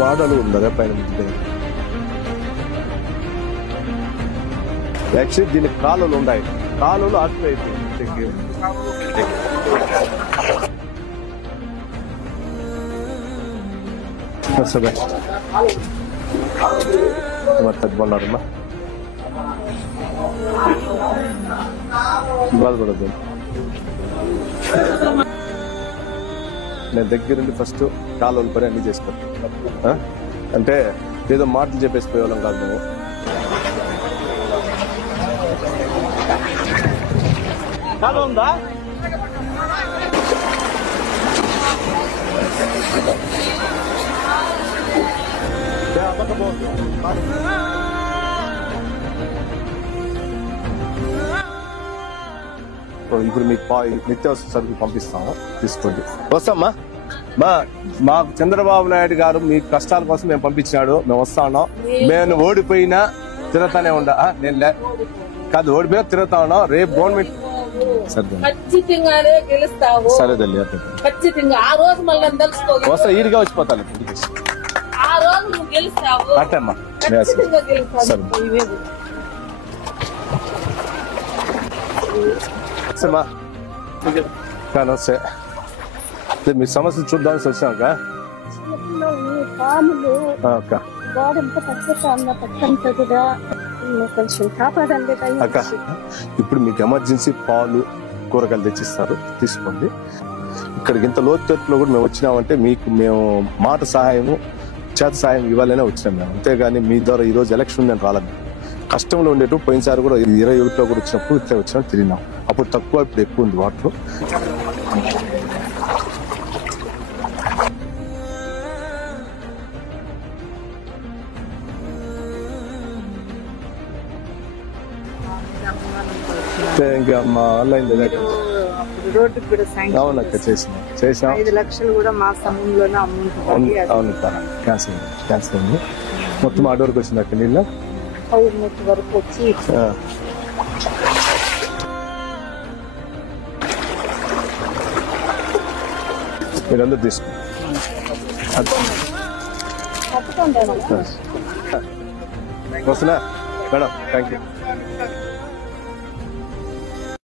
వాడలు ఉందా పైన యాక్చువల్లీ దీనికి కాలువలు ఉన్నాయి, కాలువలు అటువైపు బాగున్నారమ్మా, బాధపడద్దు. నేను దగ్గరుండి ఫస్ట్ కాలువల పని అన్ని చేసుకుంటాను. అంటే ఏదో మాటలు చెప్పేసి పోయేవాళ్ళం కాదు మేము. కాలువ ఉందా? ఇప్పుడు మీకు నిత్యావసర సరుకులు పంపిస్తాము, తీసుకోండి. వస్తామ్మా. మాకు చంద్రబాబు నాయుడు గారు మీ కష్టాల కోసం మేము పంపించినాడు, మేము వస్తా ఉన్నాం. మేము ఓడిపోయినా తిరుగుతానే ఉండా. నేను కాదు, ఓడిపోయినా తిరుగుతా ఉన్నాం. రేపు గవర్నమెంట్ సరే తల్లి వస్తా, ఈడిగా వచ్చిపోతాను. అట్టమ్మా నమస్తే. మీ సమస్యలు చూద్దామని వచ్చాక అక్క ఇప్పుడు మీకు ఎమర్జెన్సీ పాలు కూరగాయలు తెచ్చిస్తారు, తీసుకోండి. ఇక్కడికి ఇంత లోతులో కూడా మేము వచ్చినామంటే మీకు మేము మాట సహాయము చేత సహాయం ఇవ్వాలనే వచ్చినాం మేము. అంతేగాని మీ ద్వారా ఈ రోజు ఎలక్షన్ నేను రాలేదు. కష్టంలో ఉండేట్టు పోయినసారి కూడా 21లో కూడా వచ్చినప్పుడు ఇట్లా వచ్చినా తిరిగినాం. అప్పుడు తక్కువ, ఇప్పుడు ఎక్కువ ఉంది వాటర్. ఇంకా మా వల్ల అవునక్క చేసినాం 5 లక్షలు కూడా మా సమయంలోనే అమౌంట్. అవును క్యాన్సిల్ అయింది. మొత్తం ఆడ వరకు వచ్చింది అక్క నీళ్ళు వరకు వచ్చి మీరందరూ తీసుకోండి. వస్తున్నా మేడం, థ్యాంక్ యూ.